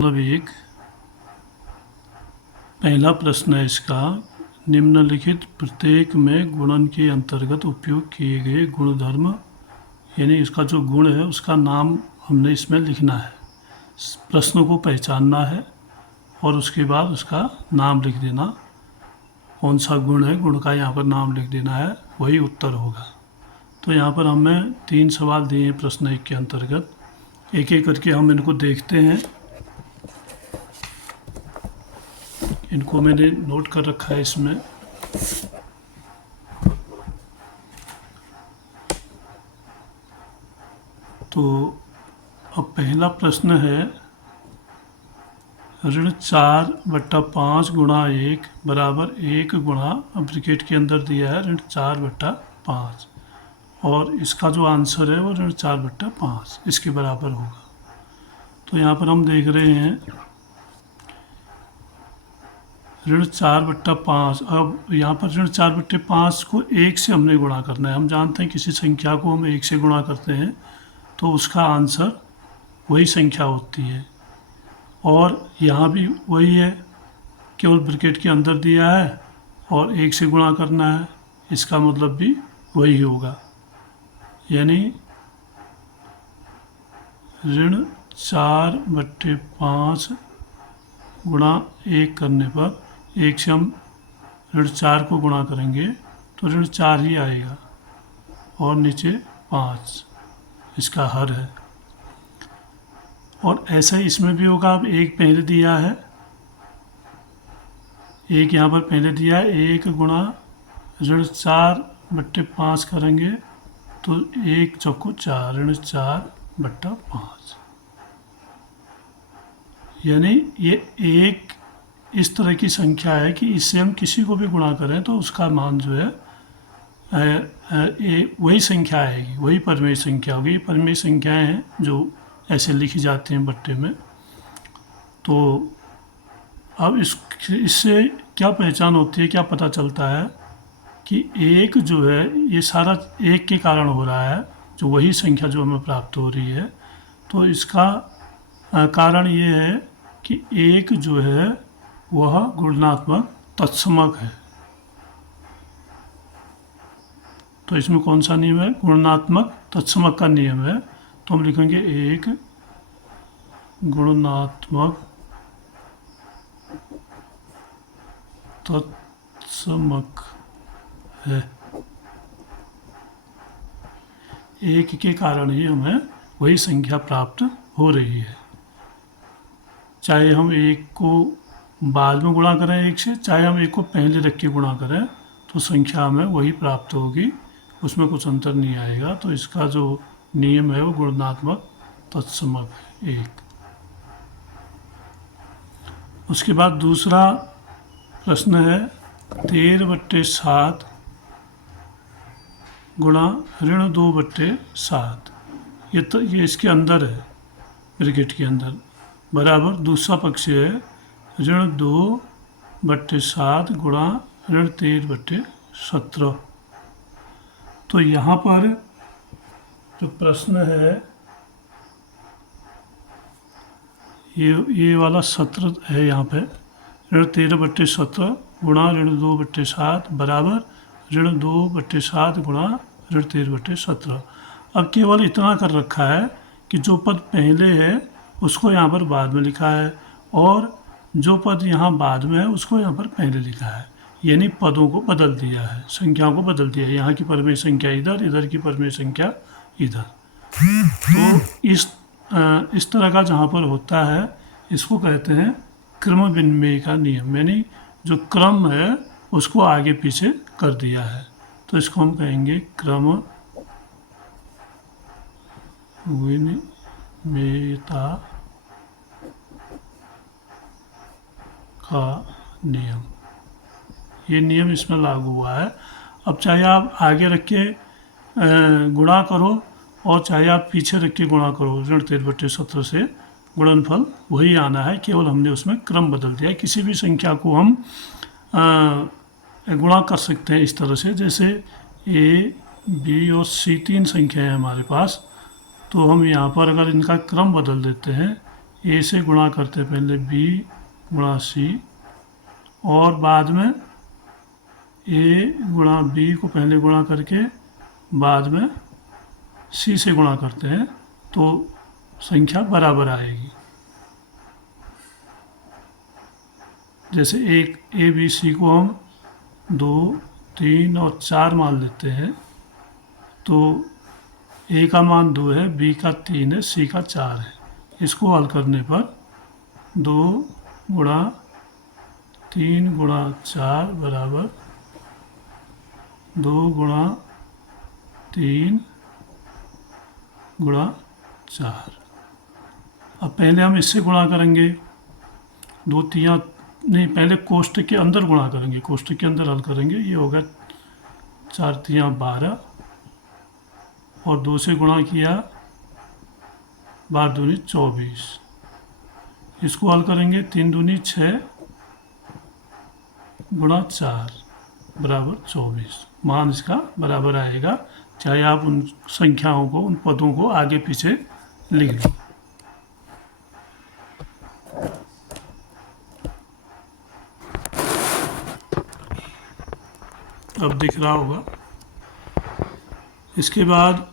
मतलब एक पहला प्रश्न है इसका, निम्नलिखित प्रत्येक में गुणन के अंतर्गत उपयोग किए गए गुणधर्म यानी इसका जो गुण है उसका नाम हमने इसमें लिखना है। प्रश्न को पहचानना है और उसके बाद उसका नाम लिख देना, कौन सा गुण है गुण का यहाँ पर नाम लिख देना है, वही उत्तर होगा। तो यहाँ पर हमें 3 सवाल दिए हैं प्रश्न 1 के अंतर्गत, एक एक करके हम इनको देखते हैं। इनको मैंने नोट कर रखा है इसमें। तो अब पहला प्रश्न है, ऋण 4/5 गुणा 1 बराबर 1 गुणा, अब ब्रैकेट के अंदर दिया है ऋण 4/5 और इसका जो आंसर है वो ऋण 4/5 इसके बराबर होगा। तो यहाँ पर हम देख रहे हैं ऋण 4/5। अब यहाँ पर ऋण 4/5 को 1 से हमने गुणा करना है। हम जानते हैं किसी संख्या को हम 1 से गुणा करते हैं तो उसका आंसर वही संख्या होती है, और यहाँ भी वही है, केवल ब्रैकेट के अंदर दिया है और 1 से गुणा करना है, इसका मतलब भी वही होगा। यानी ऋण 4/5 गुणा 1 करने पर 1 से हम ऋण 4 को गुणा करेंगे तो ऋण 4 ही आएगा और नीचे 5 इसका हर है। और ऐसा ही इसमें भी होगा। अब 1 पहले दिया है, 1 यहाँ पर पहले दिया है, 1 गुणा ऋण 4/5 करेंगे तो 1 चौको 4 ऋण 4/5। यानी ये एक इस तरह की संख्या है कि इससे हम किसी को भी गुणा करें तो उसका मान जो है वही संख्या आएगी, वही परिमेय संख्या होगी। परिमेय संख्याएं हैं जो ऐसे लिखी जाती हैं बट्टे में। तो अब इससे क्या पहचान होती है, क्या पता चलता है कि एक जो है ये सारा एक के कारण हो रहा है, जो वही संख्या जो हमें प्राप्त हो रही है। तो इसका कारण ये है कि एक जो है वह गुणात्मक तत्समक है। तो इसमें कौन सा नियम है? गुणात्मक तत्समक का नियम है। तो हम लिखेंगे एक गुणात्मक तत्समक है। एक के कारण ही हमें वही संख्या प्राप्त हो रही है, चाहे हम एक को बाद में गुणा करें 1 से, चाहे हम एक को पहले रख के गुणा करें, तो संख्या हमें वही प्राप्त होगी, उसमें कुछ अंतर नहीं आएगा। तो इसका जो नियम है वो गुणात्मक तत्समक है एक। उसके बाद दूसरा प्रश्न है 13/7 गुणा ऋण 2/7। ये इसके अंदर है, ब्रैकेट के अंदर, बराबर दूसरा पक्ष है ऋण 2/7 गुणा ऋण 13/17। तो यहाँ पर जो प्रश्न है ये वाला 17 है, यहाँ पे ऋण 13/17 गुणा ऋण 2/7 बराबर ऋण 2/7 गुणा ऋण 13/17। अब केवल इतना कर रखा है कि जो पद पहले है उसको यहाँ पर बाद में लिखा है और जो पद यहाँ बाद में है उसको यहाँ पर पहले लिखा है। यानी पदों को बदल दिया है, संख्याओं को बदल दिया है। यहाँ की परिमेय संख्या इधर, इधर की परिमेय संख्या इधर। तो इस तरह का जहाँ पर होता है इसको कहते हैं क्रम विनिमय का नियम, यानी जो क्रम है उसको आगे पीछे कर दिया है। तो इसको हम कहेंगे क्रम विनिमयता का नियम। ये नियम इसमें लागू हुआ है। अब चाहे आप आगे रख के गुणा करो और चाहे आप पीछे रख के गुणा करो, ऋण 13/17 से गुणनफल वही आना है, केवल हमने उसमें क्रम बदल दिया है। किसी भी संख्या को हम गुणा कर सकते हैं इस तरह से, जैसे ए, बी और सी 3 संख्याएं हैं हमारे पास। तो हम यहाँ पर अगर इनका क्रम बदल देते हैं, ए से गुणा करते हैं पहले बी गुणा सी, और बाद में ए गुणा बी को पहले गुणा करके बाद में सी से गुणा करते हैं, तो संख्या बराबर आएगी। जैसे एक ए बी सी को हम 2, 3 और 4 मान लेते हैं, तो ए का मान 2 है, बी का 3 है, सी का 4 है। इसको हल करने पर 2 गुणा 3 गुणा 4 बराबर 2 गुणा 3 गुणा 4। अब पहले हम इससे गुणा करेंगे, 2 3 नहीं, पहले कोष्ठक के अंदर गुणा करेंगे, कोष्ठक के अंदर हल करेंगे। ये होगा 4 3 12, और 2 से गुणा किया 12 दूनी 24। इसको हल करेंगे, 3 दूनी 6 गुणा 4 बराबर 24। मान इसका बराबर आएगा, चाहे आप उन संख्याओं को, उन पदों को आगे पीछे लिख लो। अब दिख रहा होगा। इसके बाद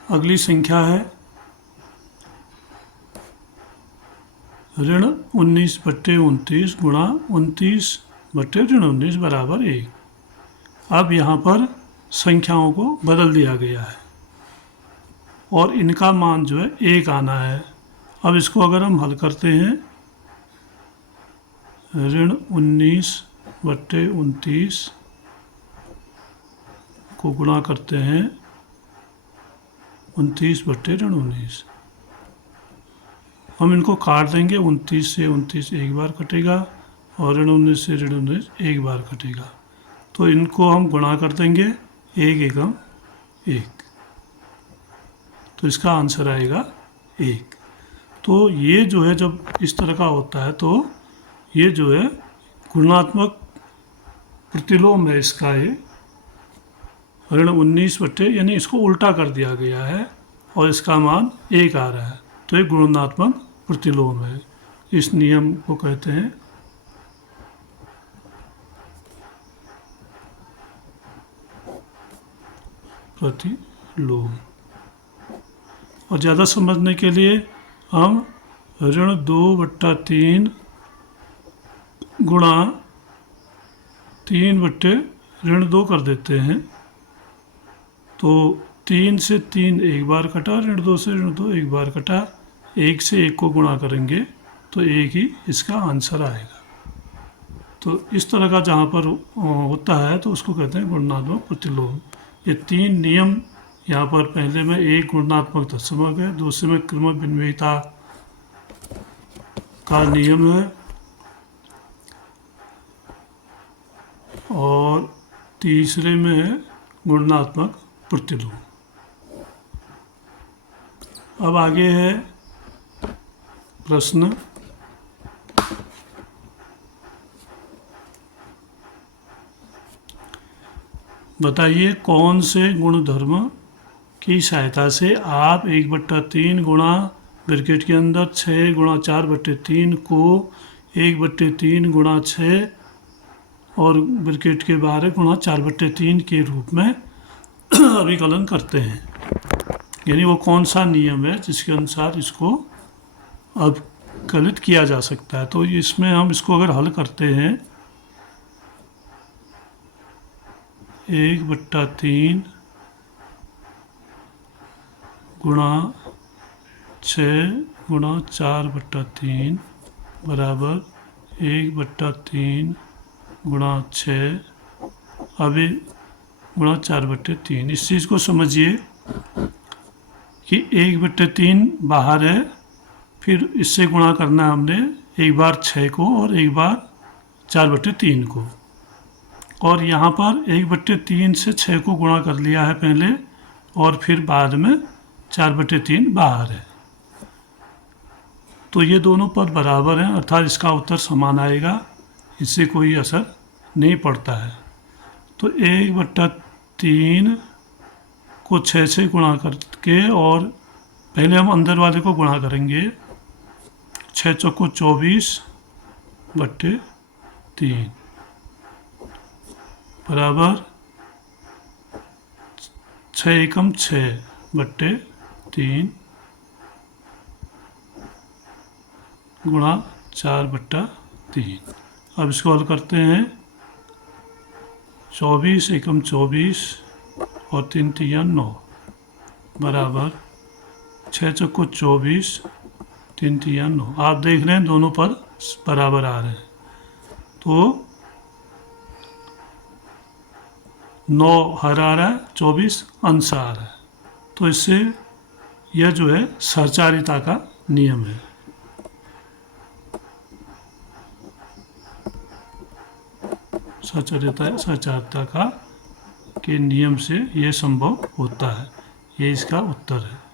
अगली संख्या है ऋण 19/29 गुणा 29/19 बराबर 1। अब यहाँ पर संख्याओं को बदल दिया गया है और इनका मान जो है 1 आना है। अब इसको अगर हम हल करते हैं, ऋण 19/29 को गुणा करते हैं 29/19। हम इनको काट देंगे, 29 से 29 एक बार कटेगा और ऋण 19 से ऋण 19 एक बार कटेगा। तो इनको हम गुणा कर देंगे, 1 एकम 1, तो इसका आंसर आएगा 1। तो ये जो है जब इस तरह का होता है तो ये जो है गुणात्मक प्रतिलोम है इसका। ये ऋण 19 यानी इसको उल्टा कर दिया गया है और इसका मान 1 आ रहा है, तो ये गुणात्मक प्रतिलोम है। इस नियम को कहते हैं प्रतिलोम। और ज़्यादा समझने के लिए हम ऋण 2/3 गुणा 3/2 कर देते हैं, तो 3 से 3 एक बार कटा, ऋण 2 से ऋण 2 एक बार कटा, 1 से 1 को गुणा करेंगे तो 1 ही इसका आंसर आएगा। तो इस तरह का जहाँ पर होता है तो उसको कहते हैं गुणात्मक प्रतिलोम। ये 3 नियम यहाँ पर पहले में, एक गुणात्मक दशमक है, दूसरे में क्रम भिन्नता का नियम है, और तीसरे में है गुणात्मक प्रतिलोम। अब आगे है प्रश्न। बताइए कौन से गुणधर्म की सहायता से आप 1/3 गुणा ब्रैकेट के अंदर 6 गुणा 4/3 को 1/3 गुणा 6 और ब्रैकेट के बाहर गुणा 4/3 के रूप में अभिकलन करते हैं। यानी वो कौन सा नियम है जिसके अनुसार इसको अभिकलित किया जा सकता है। तो इसमें हम इसको अगर हल करते हैं, 1/3 गुणा 6 गुणा 4/3 बराबर 1/3 गुणा 6 अभी गुणा 4/3। इस चीज़ को समझिए कि 1/3 बाहर है, फिर इससे गुणा करना है हमने एक बार 6 को और एक बार 4/3 को, और यहाँ पर 1/3 से 6 को गुणा कर लिया है पहले, और फिर बाद में 4/3 बाहर है। तो ये दोनों पद बराबर हैं, अर्थात इसका उत्तर समान आएगा, इससे कोई असर नहीं पड़ता है। तो 1/3 को 6 से गुणा करके और पहले हम अंदर वाले को गुणा करेंगे। 6 चौको 24/3 बराबर 6 एकम 6/3 गुणा 4/3। अब इसको हल करते हैं। 24 एकम 24 और 3 तिया 9 बराबर 6 चौको 24 3 तिया 9। आप देख रहे हैं दोनों पर बराबर आ रहे हैं, तो 9 हर आ रहा है, 24 अंश आ रहा है। तो इससे यह जो है सहचारिता का नियम है। सहचारिता का के नियम से यह संभव होता है। ये इसका उत्तर है।